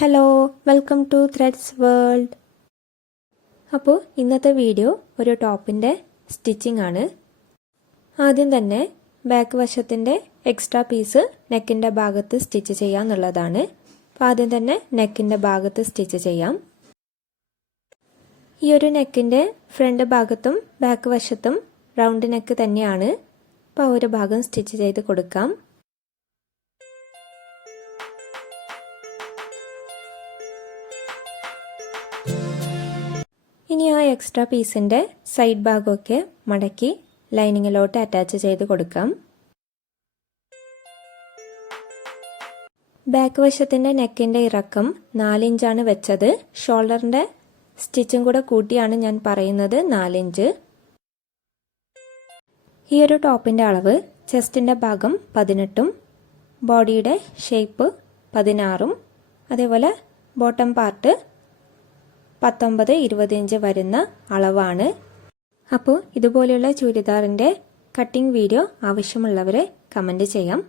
Hello, welcome to threads world. അപ്പോൾ ഇന്നത്തെ video ഒരു ടോപ്പിൻ്റെ സ്റ്റിച്ചിങ് ആണ്. ആദ്യം തന്നെ ബാക്ക് വശത്തിൻ്റെ എക്സ്ട്രാ പീസ് നെക്കിൻ്റെ ഭാഗത്ത് സ്റ്റിച്ച് ചെയ്യാന്നുള്ളതാണ്. അപ്പോൾ ആദ്യം തന്നെ നെക്കിൻ്റെ ഭാഗത്ത് സ്റ്റിച്ച് ചെയ്യാം. ഈ ഒരു നെക്കിൻ്റെ ഫ്രണ്ട് ഭാഗത്തും ബാക്ക് വശത്തും റൗണ്ട് നെക്ക് തന്നെയാണ്. അപ്പോൾ ഒരു ഭാഗം സ്റ്റിച്ച് ചെയ്ത് കൊടുക്കാം. ഇനി ആ എക്സ്ട്രാ പീസിൻ്റെ സൈഡ് ഭാഗമൊക്കെ മടക്കി ലൈനിങ്ങിലോട്ട് അറ്റാച്ച് ചെയ്ത് കൊടുക്കാം. ബാക്ക് വശത്തിൻ്റെ നെക്കിൻ്റെ ഇറക്കം 4 ഇഞ്ചാണ് വെച്ചത്. ഷോൾഡറിൻ്റെ സ്റ്റിച്ചും കൂടെ കൂട്ടിയാണ് ഞാൻ പറയുന്നത് 4 ഇഞ്ച്. ഈ ഒരു ടോപ്പിൻ്റെ അളവ് ചെസ്റ്റിൻ്റെ ഭാഗം 18ഉം ബോഡിയുടെ ഷേപ്പ് 16ഉം അതേപോലെ ബോട്ടം പാർട്ട് 19-20 ഇഞ്ച് വരുന്ന അളവാണ്. അപ്പോൾ ഇതുപോലെയുള്ള ചുരിദാറിൻ്റെ കട്ടിംഗ് വീഡിയോ ആവശ്യമുള്ളവരെ കമൻറ്റ് ചെയ്യാം.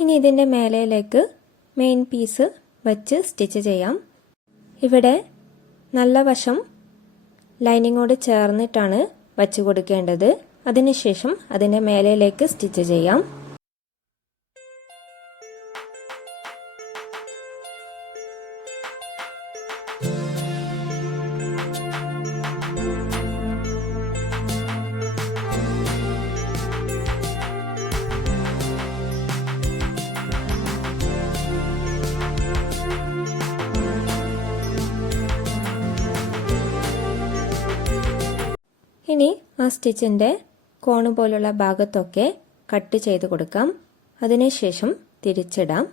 ഇനി ഇതിൻ്റെ മേലയിലേക്ക് മെയിൻ പീസ് വച്ച് സ്റ്റിച്ച് ചെയ്യാം. ഇവിടെ നല്ല വശം ലൈനിങ്ങോട് ചേർന്നിട്ടാണ് വച്ച് കൊടുക്കേണ്ടത്. അതിനുശേഷം അതിൻ്റെ മേലയിലേക്ക് സ്റ്റിച്ച് ചെയ്യാം. ഇനി ആ സ്റ്റിച്ചിൻ്റെ കോണ് പോലുള്ള ഭാഗത്തൊക്കെ കട്ട് ചെയ്ത് കൊടുക്കാം. അതിനുശേഷം തിരിച്ചിടാം.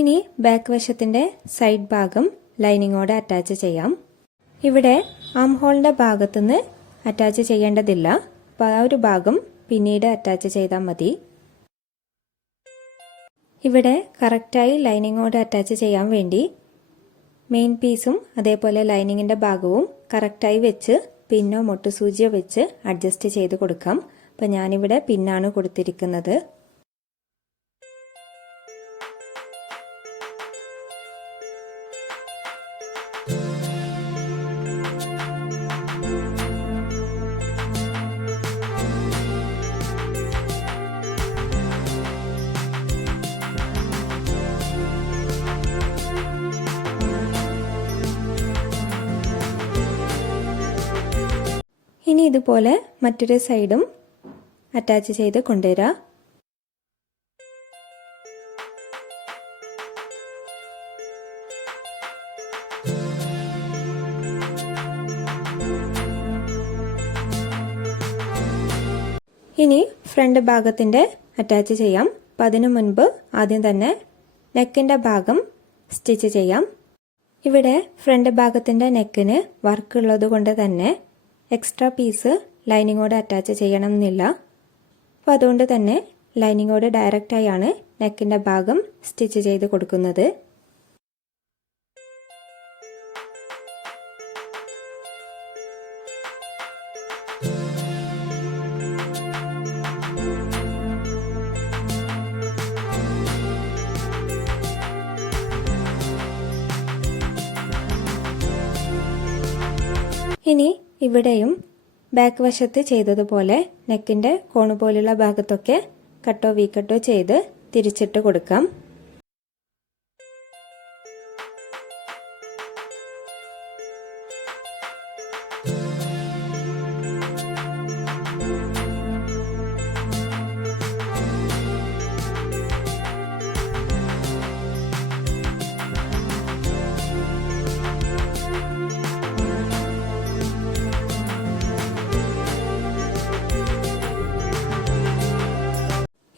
ഇനി ബാക്ക് വശത്തിൻ്റെ സൈഡ് ഭാഗം ലൈനിങ്ങോടെ അറ്റാച്ച് ചെയ്യാം. ഇവിടെ ആം ഹോളിൻ്റെ ഭാഗത്തുനിന്ന് അറ്റാച്ച് ചെയ്യേണ്ടതില്ല. അപ്പോൾ ആ ഒരു ഭാഗം പിന്നീട് അറ്റാച്ച് ചെയ്താൽ മതി. ഇവിടെ കറക്റ്റായി ലൈനിങ്ങോടെ അറ്റാച്ച് ചെയ്യാൻ വേണ്ടി മെയിൻ പീസും അതേപോലെ ലൈനിങ്ങിൻ്റെ ഭാഗവും കറക്റ്റായി വെച്ച് പിന്നോ മൊട്ടുസൂചിയോ വെച്ച് അഡ്ജസ്റ്റ് ചെയ്ത് കൊടുക്കാം. അപ്പോൾ ഞാനിവിടെ പിന്നാണ് കൊടുത്തിരിക്കുന്നത്. ഇനി ഇതുപോലെ മറ്റൊരു സൈഡും അറ്റാച്ച് ചെയ്ത് കൊണ്ടുവരാം. ഇനി ഫ്രണ്ട് ഭാഗത്തിൻ്റെ അറ്റാച്ച് ചെയ്യാം. അപ്പം അതിനു മുൻപ് ആദ്യം തന്നെ നെക്കിൻ്റെ ഭാഗം സ്റ്റിച്ച് ചെയ്യാം. ഇവിടെ ഫ്രണ്ട് ഭാഗത്തിൻ്റെ നെക്കിന് വർക്ക് ഉള്ളത് കൊണ്ട് തന്നെ എക്സ്ട്രാ പീസ് ലൈനിങ്ങോട് അറ്റാച്ച് ചെയ്യണം എന്നില്ല. അപ്പോൾ അതുകൊണ്ട് തന്നെ ലൈനിങ്ങോട് ഡയറക്റ്റായാണ് നെക്കിൻ്റെ ഭാഗം സ്റ്റിച്ച് ചെയ്ത് കൊടുക്കുന്നത്. ഇനി ഇവിടെയും ബാക്ക് വശത്ത് ചെയ്തതുപോലെ നെക്കിൻ്റെ കോണ് പോലുള്ള ഭാഗത്തൊക്കെ കട്ടോ വീക്കട്ടോ ചെയ്ത് തിരിച്ചിട്ട് കൊടുക്കാം.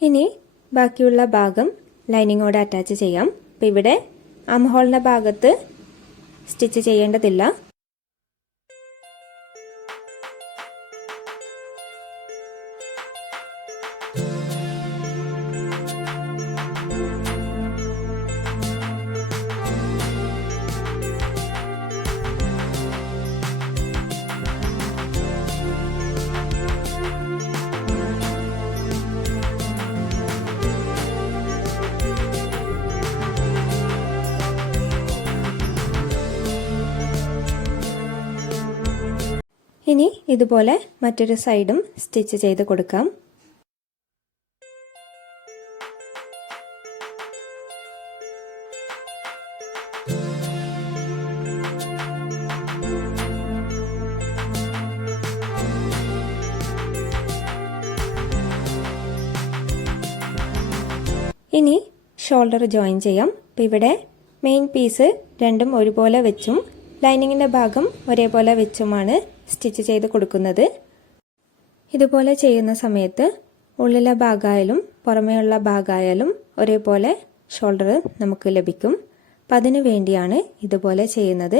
ഇനി ബാക്കിയുള്ള ഭാഗം ലൈനിങ്ങോട് അറ്റാച്ച് ചെയ്യാം. അപ്പോൾ ഇവിടെ ആം ഹോളിൻ്റെ ഭാഗത്ത് സ്റ്റിച്ച് ചെയ്യേണ്ടതില്ല. ഇനി ഇതുപോലെ മറ്റൊരു സൈഡും സ്റ്റിച്ച് ചെയ്ത് കൊടുക്കാം. ഇനി ഷോൾഡർ ജോയിൻ ചെയ്യാം. അപ്പോൾ ഇവിടെ മെയിൻ പീസ് രണ്ടും ഒരുപോലെ വെച്ചും ലൈനിങ്ങിൻ്റെ ഭാഗം ഒരേപോലെ വെച്ചുമാണ് സ്റ്റിച്ച് ചെയ്ത് കൊടുക്കുന്നത്. ഇതുപോലെ ചെയ്യുന്ന സമയത്ത് ഉള്ളിലെ ഭാഗമായാലും പുറമേയുള്ള ഭാഗമായാലും ഒരേപോലെ ഷോൾഡർ നമുക്ക് ലഭിക്കും. അപ്പം അതിനു വേണ്ടിയാണ് ഇതുപോലെ ചെയ്യുന്നത്.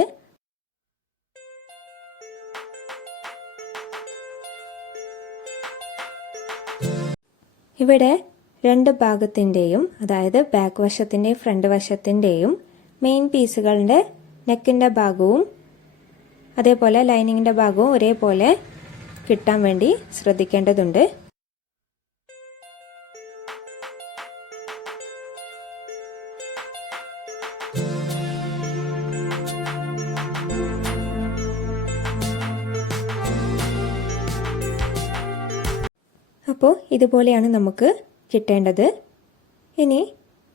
ഇവിടെ രണ്ട് ഭാഗത്തിൻ്റെയും, അതായത് ബാക്ക് വശത്തിൻ്റെയും ഫ്രണ്ട് വശത്തിൻ്റെയും മെയിൻ പീസുകളുടെ നെക്കിൻ്റെ ഭാഗവും അതേപോലെ ലൈനിങ്ങിൻ്റെ ഭാഗവും ഒരേപോലെ കിട്ടാൻ വേണ്ടി ശ്രദ്ധിക്കേണ്ടതുണ്ട്. അപ്പോൾ ഇതുപോലെയാണ് നമുക്ക് കിട്ടേണ്ടത്. ഇനി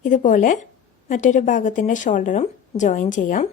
ഇതുപോലെ മറ്റൊരു ഭാഗത്തിൻ്റെ ഷോൾഡറും ജോയിൻ ചെയ്യാം.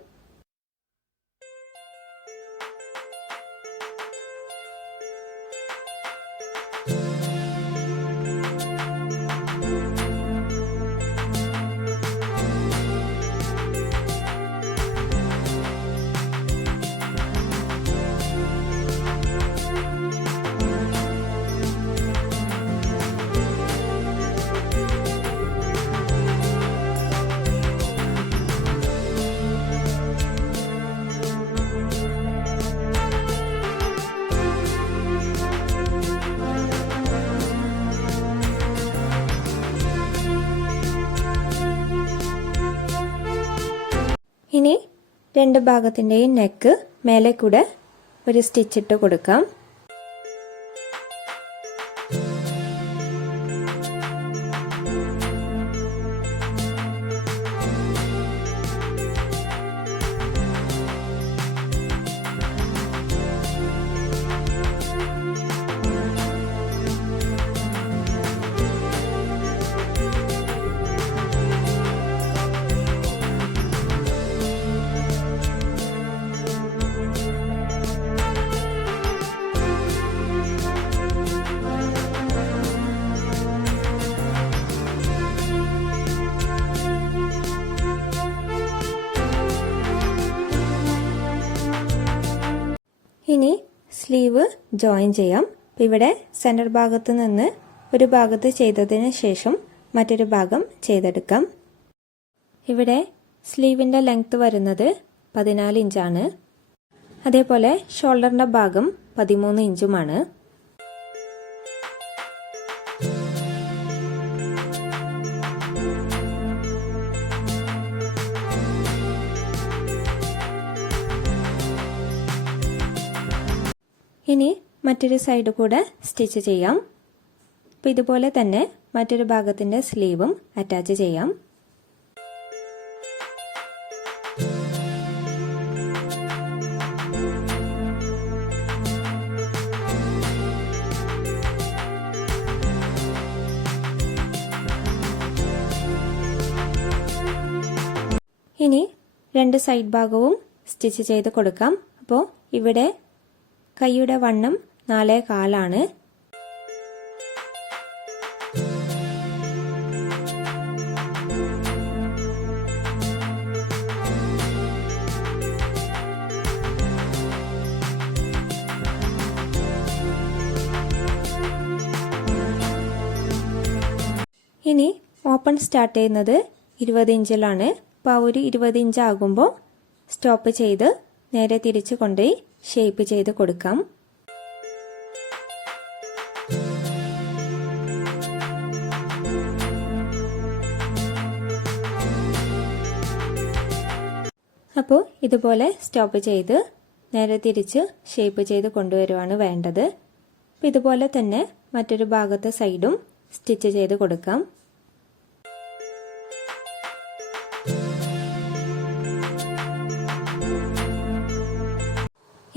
ഇനി രണ്ട് ഭാഗത്തിൻ്റെയും നെക്ക് മേലെ കൂടെ ഒരു സ്റ്റിച്ച് ഇട്ട് കൊടുക്കാം. ഇനി സ്ലീവ് ജോയിൻ ചെയ്യാം. ഇവിടെ സെൻറ്റർ ഭാഗത്ത് നിന്ന് ഒരു ഭാഗത്ത് ചെയ്തതിന് ശേഷം മറ്റൊരു ഭാഗം ചെയ്തെടുക്കാം. ഇവിടെ സ്ലീവിൻ്റെ ലെങ്ത് വരുന്നത് 14 ഇഞ്ചാണ്. അതേപോലെ ഷോൾഡറിൻ്റെ ഭാഗം 13 ഇഞ്ചുമാണ്. ഇനി മറ്റൊരു സൈഡ് കൂടെ സ്റ്റിച്ച് ചെയ്യാം. അപ്പോൾ ഇതുപോലെ തന്നെ മറ്റൊരു ഭാഗത്തിൻ്റെ സ്ലീവും അറ്റാച്ച് ചെയ്യാം. ഇനി രണ്ട് സൈഡ് ഭാഗവും സ്റ്റിച്ച് ചെയ്ത് കൊടുക്കാം. അപ്പോൾ ഇവിടെ കൈയുടെ വണ്ണം 4.25 ആണ്. ഇനി ഓപ്പൺ സ്റ്റാർട്ട് ചെയ്യുന്നത് 20 ഇഞ്ചിലാണ്. അപ്പോൾ ആ ഒരു 20 ഇഞ്ച് ആകുമ്പോൾ സ്റ്റോപ്പ് ചെയ്ത് നേരെ തിരിച്ച് കൊണ്ടുപോയി ഷേപ്പ് ചെയ്ത് കൊടുക്കാം. അപ്പോൾ ഇതുപോലെ സ്റ്റോപ്പ് ചെയ്ത് നേരെ തിരിച്ച് ഷേപ്പ് ചെയ്ത് കൊണ്ടുവരുവാണ് വേണ്ടത്. അപ്പോൾ ഇതുപോലെ തന്നെ മറ്റൊരു ഭാഗത്തെ സൈഡും സ്റ്റിച്ച് ചെയ്ത് കൊടുക്കാം.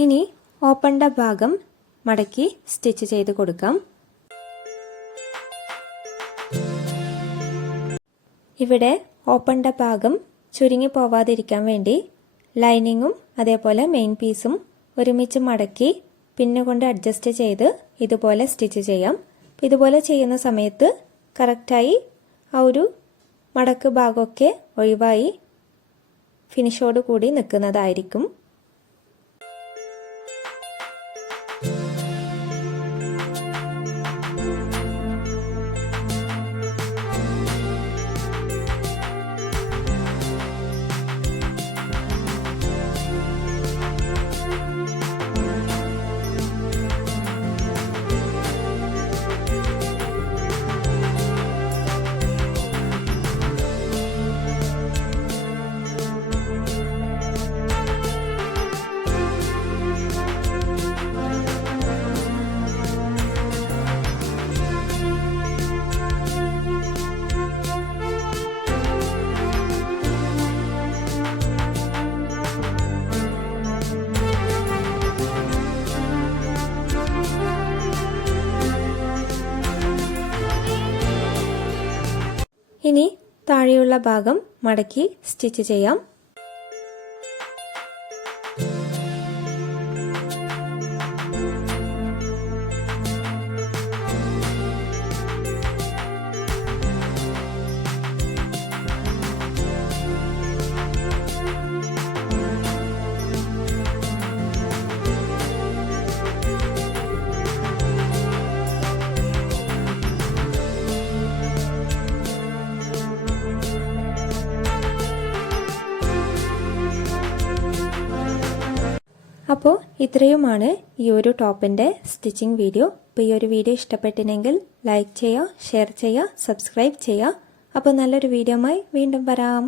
ഇനി ഓപ്പണിൻ്റെ ഭാഗം മടക്കി സ്റ്റിച്ച് ചെയ്ത് കൊടുക്കാം. ഇവിടെ ഓപ്പണിൻ്റെ ഭാഗം ചുരുങ്ങി പോവാതിരിക്കാൻ വേണ്ടി ലൈനിങ്ങും അതേപോലെ മെയിൻ പീസും ഒരുമിച്ച് മടക്കി പിന്നുകൊണ്ട് അഡ്ജസ്റ്റ് ചെയ്ത് ഇതുപോലെ സ്റ്റിച്ച് ചെയ്യാം. ഇതുപോലെ ചെയ്യുന്ന സമയത്ത് കറക്റ്റായി ആ ഒരു മടക്ക് ഭാഗമൊക്കെ ഒഴിവായി ഫിനിഷോട് കൂടി നിൽക്കുന്നതായിരിക്കും. ഇനി താഴെയുള്ള ഭാഗം മടക്കി സ്റ്റിച്ച് ചെയ്യാം. അപ്പോൾ ഇത്രയുമാണ് ഈ ഒരു ടോപ്പിൻ്റെ സ്റ്റിച്ചിങ് വീഡിയോ. അപ്പോൾ ഈ ഒരു വീഡിയോ ഇഷ്ടപ്പെട്ടിനെങ്കിൽ ലൈക്ക് ചെയ്യുക, ഷെയർ ചെയ്യുക, സബ്സ്ക്രൈബ് ചെയ്യുക. അപ്പോൾ നല്ലൊരു വീഡിയോയുമായി വീണ്ടും വരാം.